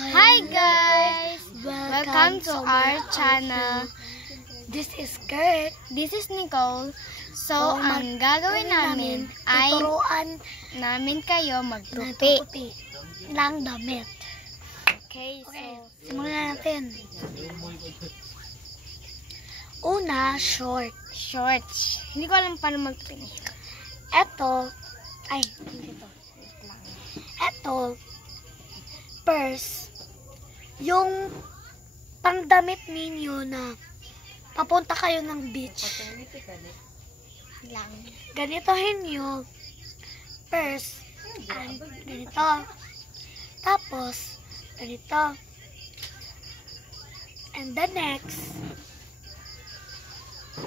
Hi guys! Welcome to our channel. This is Kurt. This is Nicole. So, ang gagawin namin ay tuturuan namin kayo magtupi ng damit. Okay, so Simulan natin. Una, shorts. Hindi ko alam paano magtupi. Ito, purse, yung pangdamit ninyo na papunta kayo ng beach. Ganitohin nyo, purse, ganito. Tapos, ganito. And the next,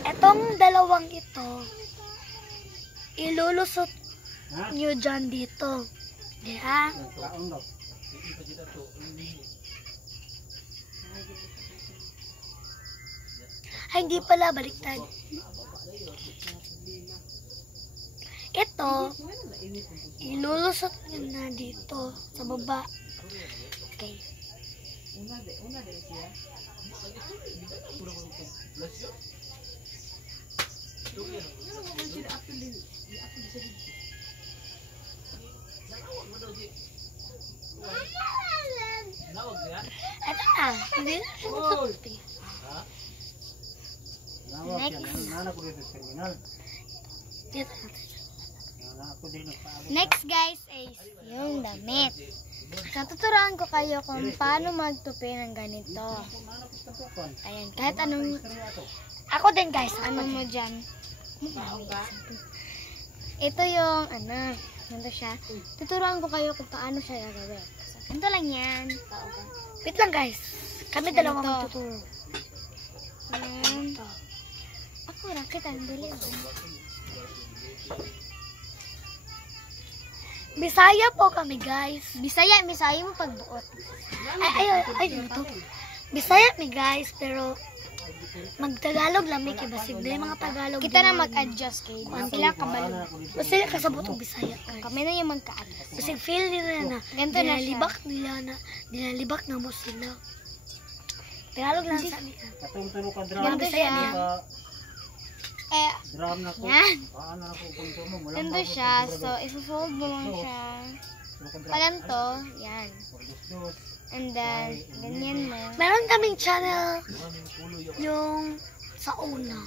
etong dalawang ito, ilulusot nyo dyan dito. Yeah. Ay, hindi pala, baliktad. Ito, ilulusot nyo na dito, sa baba. Okay. Ito na, hindi na siya magtutupi. Next guys is yung damit. Natuturuan ko kayo kung paano magtupi ng ganito. Ayan, kahit anong Ako din guys, ano mo dyan. Ito yung ganito siya. Tuturuan ko kayo kung paano siya gagawin. So, ganito lang yan. Wait lang guys, kami dalawa Ganito. magtuturo. Ayan. Ako, rakit ang dali. Bisaya po kami guys. Bisaya mo pagbuot. Ay, ito. Bisaya mi guys, pero magtagalog lang may kibasig na yung mga Tagalog. Kita na mag-adjust kayo. Sila kabalo. Basta kasabot ang Bisaya guys. Kami na yung magka-adjust. Kasi feel nila na Ganito na siya. dinalibak na mo sila. Tagalog lang sa amin. Ganito siya. Yan. Ganito siya. So, i-fold mo lang siya. Pag ganito, yan. And then, ganyan mo. Meron kaming channel yung sa una.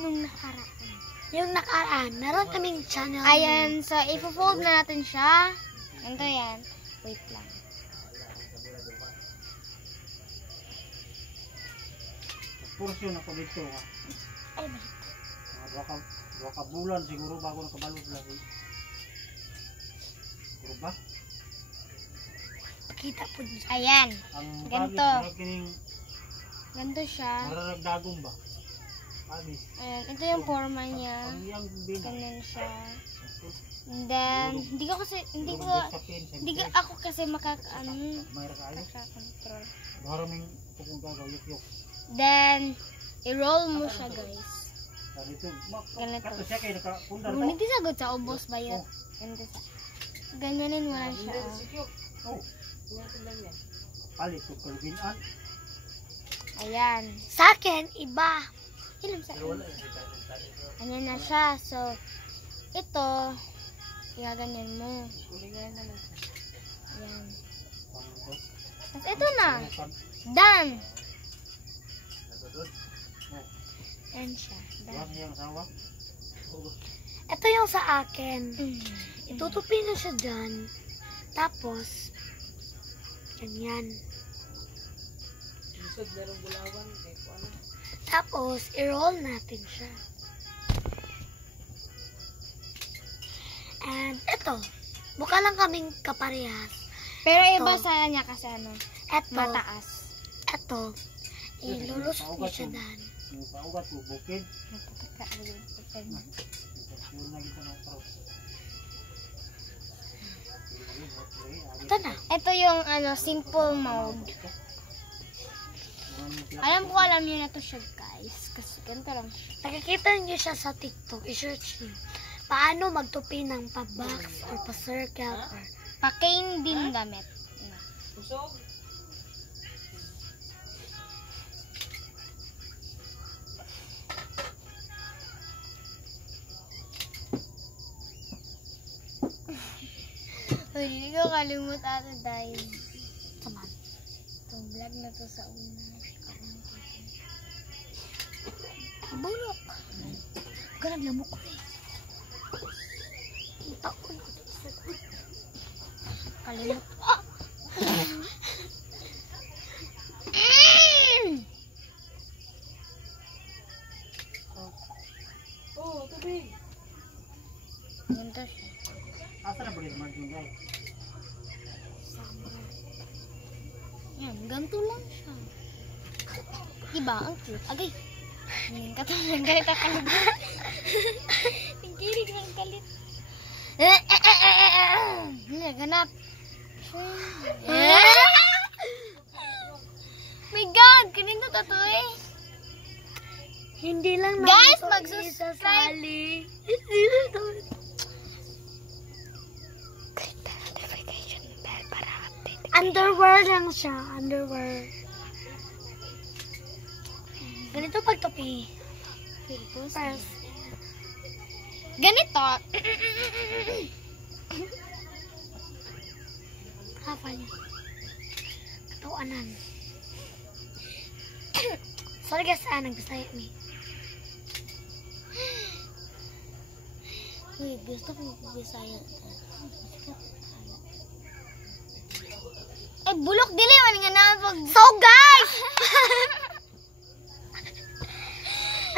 Nung nakaraan. Yung nakaraan, meron kaming channel. Ayan. So, i-fold na natin siya. Ganito yan. Wait lang. Porsyon ako dito. Ay, Dua ka bulan siguro bago nakabalot lagi. Siguro ba? pakita po dito. Ayan. Ang Ganito. kining Ganito siya. mararagdagong ba? Amis. Ayan. Ito yung forma niya. Ang iyang bina. Ganun siya. And then, hindi ko ako kasi makakontrol. Maraming pukong gagaw yuk. Then, i-roll mo siya, guys. Ganito. Ganito. Kato siya kayo nakapundar ba? Hindi sagot sa ubos ba yun? Ganito siya. Ganyanin mo lang siya. Oh. Palit ko kaluginan. Ayan. Sa akin, iba. Ilan sa Ganyan na siya. So, ito, igaganyan mo. Ayan. Tapos ito na. Done! Ayan siya. Wala niyang asawa. Ito yung sa akin. Itutupi na siya dyan. Tapos, ganyan. Tapos, i-roll natin siya. And, ito. Mukha lang kaming kaparehas. Pero Ito. iba sa niya kasi Ito. mataas. Ito. Ilulusot niya siya dyan. Yung paugat ko bukid. Ito na. Ito yung simple mode. Alam niyo na to siya guys. Kasi ganito lang siya. Nakikita niyo siya sa TikTok. I-search niyo. paano magtupi ng pa-box or pa-circle or Pa-cane din damit. Uy, hindi ko kalimut ata dahil saman. itong vlog na to sa una. Bulok. Ganang lamok ko eh. Ang taon. Kalimut. Oh, tubig. Ganito siya. Asa na ba rin margin guys? Yan, ganito lang siya. Diba? Ang cute. Agay. Ang katulad galit ang kalit. Ang kilig ng kalit. Ganap. My God! Kanino to eh? Hindi lang Guys, naman ito mag-subscribe. isasali. Click the notification bell para update. Underwear lang siya. Underwear. Ganito pagtupi. First. Ganito. Hapal. Katuanan. Sorry guys, nagbisaya mi. Wait, gusto ko mag-Bisaya. Eh, bulok dili man nga na pag... So guys!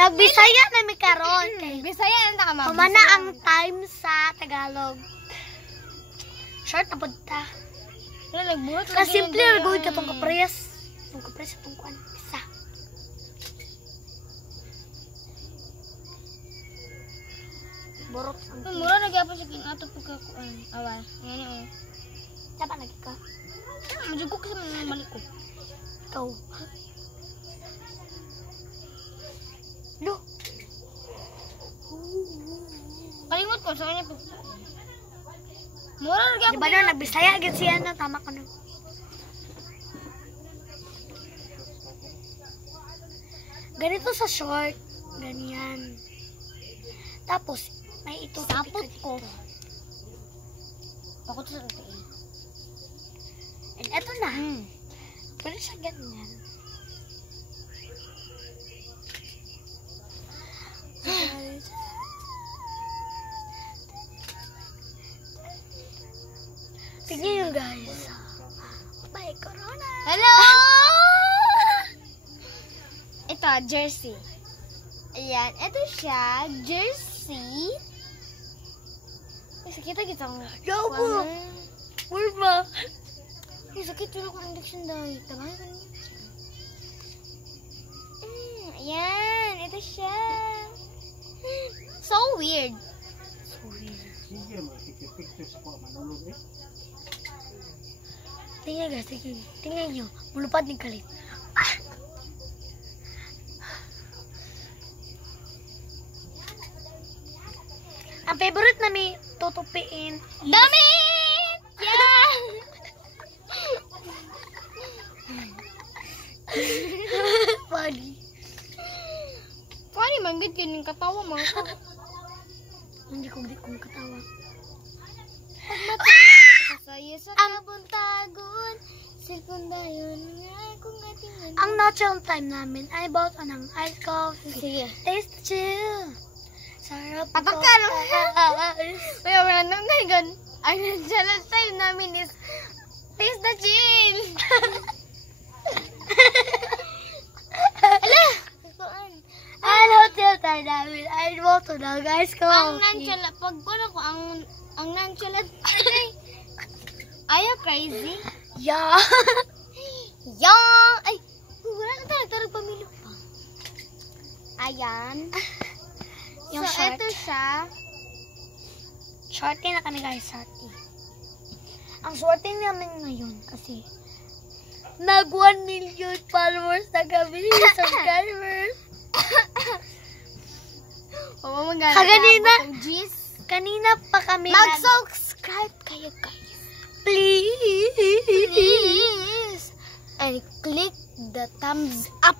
Nagbisaya na mi karon. Bisaya ang taka mabisa. Humana ang time sa Tagalog. Short na punta. Nagbuhat Kasi simple na gawin ka itong kapres. Itong kapres itong kuan. Isa. Borok ang Mura nagyapon siya king ato pagkakuan. Awa. Ngayon eh. Dapat lagi ka. Medyo ko kasi mali ko. Ikaw. No. Kalimot ko. Saan niya po? Mura nagyapon. Di ba na nagbisaya agad siya na tama ka no. Ganito sa short. Ganyan. Tapos, may ito. Sapot ko. Ako to sa tiin. And eto na. Pwede siya ganyan. Tignan nyo guys. Bye, Corona. Hello! Ito, jersey. Ayan, ito siya, jersey. Ay, sakit agad ang... Yo, bro. Where ba? Ay, sakit tulog ang induction dahil. Tabay ko niya. Ayan, ito siya. So weird. Sige mo, picture sa ko manulog eh. Tingnan guys, tingnan nyo. Mulupad ni Kalit. Ang favorite na may tutupiin. Damit! Yeah! Funny. Funny, manggit yun yung katawa mo. Hindi ko katawa. Pag matamat sa'yo sa kabuntagon, sekundayon nga kung ating Ang natural time namin ay about ng ice coffee. Sige. Taste chill. Sarap. Apakalo. Kaya wala nang naigan. Ang challenge time namin is taste the chill. Ala! Ang hotel time namin ay about ng ice Ang coffee. nonchalant, pag ano ko, ang nonchalant, ay, crazy. Yeah. Yang! Ay, wala na talaga pamilyo pa. Ayan. Yung so, short. ito siya. Shorty na kami guys, shorty. Ang shorty namin ngayon kasi nag 1 million followers na kami, subscribers. Oo, magana. Kaganina. Gis. kanina pa kami Mag-subscribe kayo, guys. Please. And click the thumbs up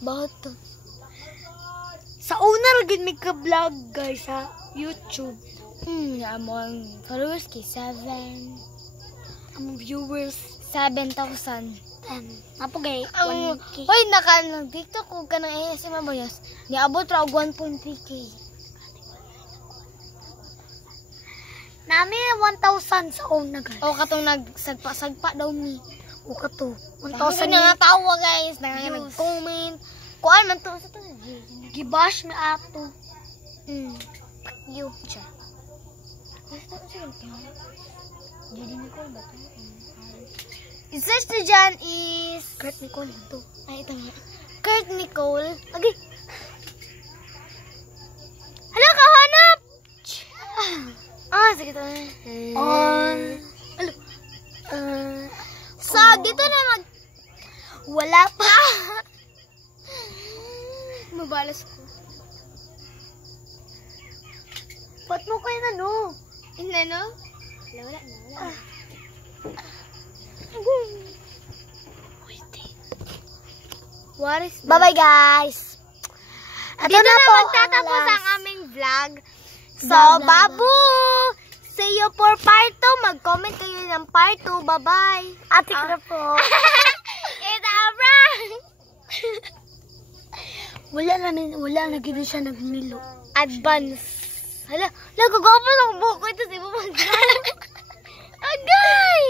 button. Sa una lagi may ka-vlog guys sa YouTube. Among followers kay 7. Among viewers 7,000. napugay Ang 1K. hoy naka-TikTok ko ka ng ASMR boyos. Niabot ra og 1.3K. Nami 1,000 sa una guys. O katong nagsagpa-sagpa daw mi. O kato. 1,000 1,000 na nga tawa guys. Views. Nag-comment. Kuan man to sa to. gibash mi ato. You. Siya. I-search to dyan is... Kurt Nicole ito. Ay, ito nga. Kurt Nicole. Okay. Hala, kahanap! Sige to. Alo. So, dito na Wala pa. Mabalas ko. Ba't mo kayo na no? Wala. What is that? Bye-bye guys. Dito na magtatapos ang aming vlog. So, Vlog. babu! See you for part 2. Mag-comment kayo ng part 2. Bye-bye. Ate ko na po. It's a prank! Wala na gini siya nagmilo. Advance. Hala, nagagawa ng buko ito si Bumagay. Agay!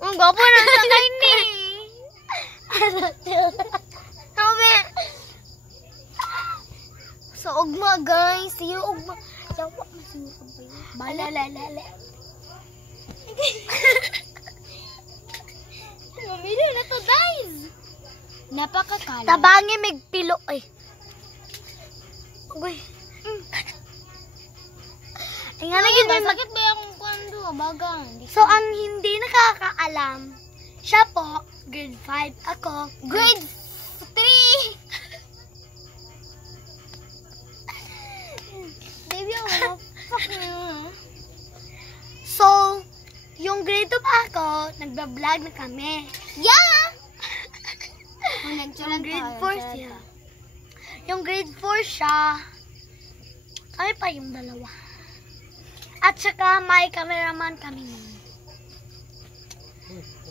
Ang gapo na sa kaini. Sabi. So, ugma guys. See you, ugma. Jawa, masiyo ka ba yun? Balalala. Mamili na to guys. Napakakala. Tabangi mig pilo ay. Uy. Ay nga lagi ba Sakit ba yung kwando? Bagang. So ang hindi nakakaalam, siya po grade 5, ako Grade 3. Baby, ano? Fuck you. So, yung grade 2 pa ako, nagba-vlog na kami. Yeah! Yung grade 4 siya. Yung grade 4 siya, kami pa yung dalawa. At saka may cameraman kami nun.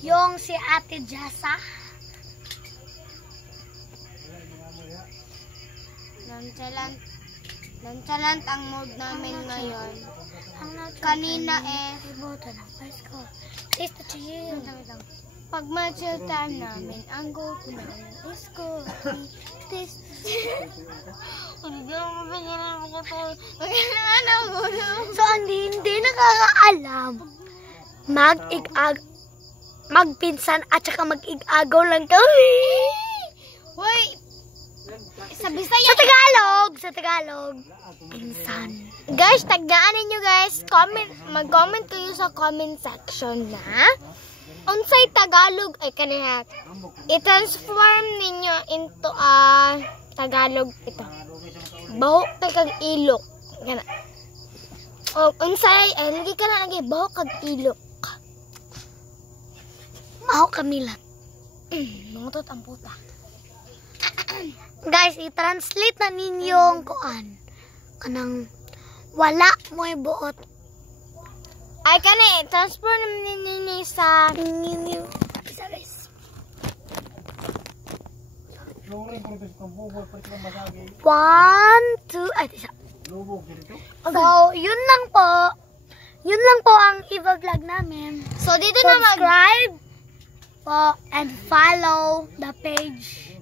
Yung si Ate Jessa. Nonchalant ang mood namin ngayon. Kanina Iboto na. Let's go. Taste the chill. pag ma-chill time namin, ang go ko namin is go. Taste. Hindi ako mapingilan ko to. Ano ko na? So, ang hindi nakakaalam, magpinsan at saka mag-ig-agaw lang kami. Hoy! Sa Bisaya. Sa Tagalog, pinsan. Guys, tagdaan ninyo guys. Mag-comment kayo sa comment section na unsay Tagalog ay kanina. I-transform ninyo into Tagalog ito. Baho kay kag ilok. Kana. O unsay ay lagi ka na lagi baho kag ilok. Maho kami lang. Mangutot ang puta. Guys, i-translate na ninyong kuan. Kanang wala mo buot. Ay kani, transform ninyo sa Ninyo. Isa guys. 1, 2, ay isa. So, yun lang po. Yun lang po ang i-vlog namin. So dito na Subscribe po and follow the page.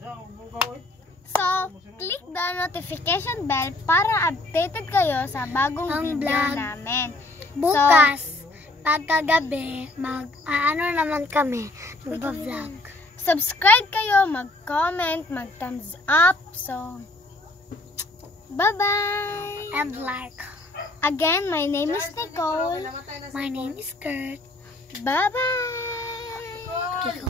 So, click the notification bell para updated kayo sa bagong Ang video vlog. namin. Bukas, pagkagabi, ano naman kami, mag-vlog. Subscribe kayo, mag-comment, mag-thumbs up. So, bye-bye! And like. Again, my name is Nicole. My name is Kurt. Bye-bye!